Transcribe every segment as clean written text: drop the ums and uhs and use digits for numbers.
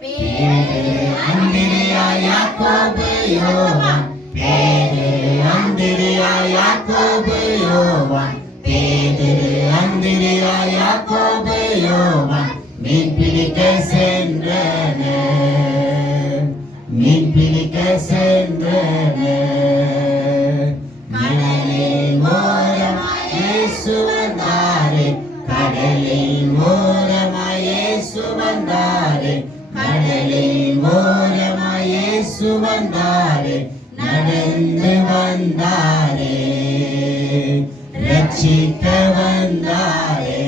பேதுரு அந்திரியா யாக்கோபு யோவான் பேதுரு அந்திரியா யாக்கோபு யோவான் பேதுரு அந்திரியா யாக்கோபு யோவான் மீன் பிடிக்க சென்றனர் மீன் பிடிக்க சென்றனர் கடலில் ஓரமாய் இயேசு வந்தாரே கடலில் ஓரமாய் இயேசு வந்தாரே கடலில் ஓரமாய் இயேசு வந்தாரே நடந்து வந்தாரே ரட்சிக்க வந்தாரே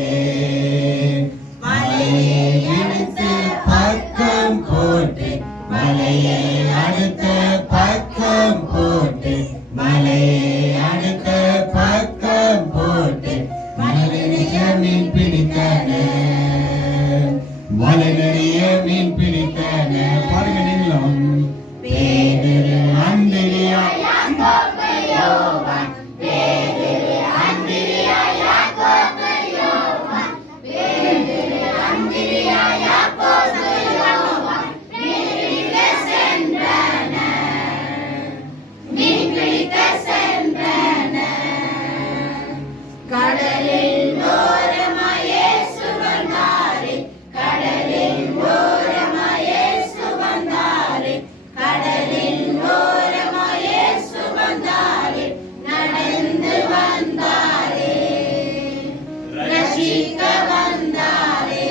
வலையை எடுத்து பக்கம் போட்டு வலையை அடுத்த பக்கம் போட்டு வலையை அடுத்த பக்கம் போட்டு வலை நிறைய மீன் பிடித்தனர் வலை நிறைய மீன் பிடித்தனர் பாருங்க நீங்களும் பேதுரு அந்திரியா யாக்கோபு யோவான் பேதுரு அந்திரியா யாக்கோபு யோவான் பேதுரு அந்திரியா யாக்கோபு யோவான் மீன் பிடிக்க சென்றனர் மீன் பிடிக்க சென்றனர் கடலில் ஓரமாய் இயேசு வந்தாரே கடலில் ஓரமாய் இயேசு வந்தாரே கடலில் ஓரமாய் இயேசு வந்தாரே நடந்து வந்தாரே ரட்சிக்க வந்தாரே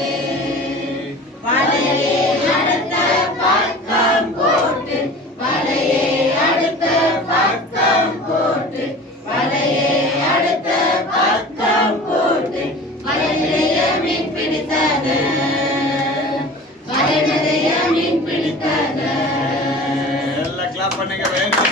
வலையை அடுத்த பக்கம் போட்டு வலையை அடுத்த பக்கம் போட்டு வலையை அடுத்த பக்கம் போட்டு வலை நிறைய மீன் பிடித்தனர் வலை நிறைய மீன் பிடித்தனர். எல்லாம் கிளாப் பண்ணுங்க வேணும்.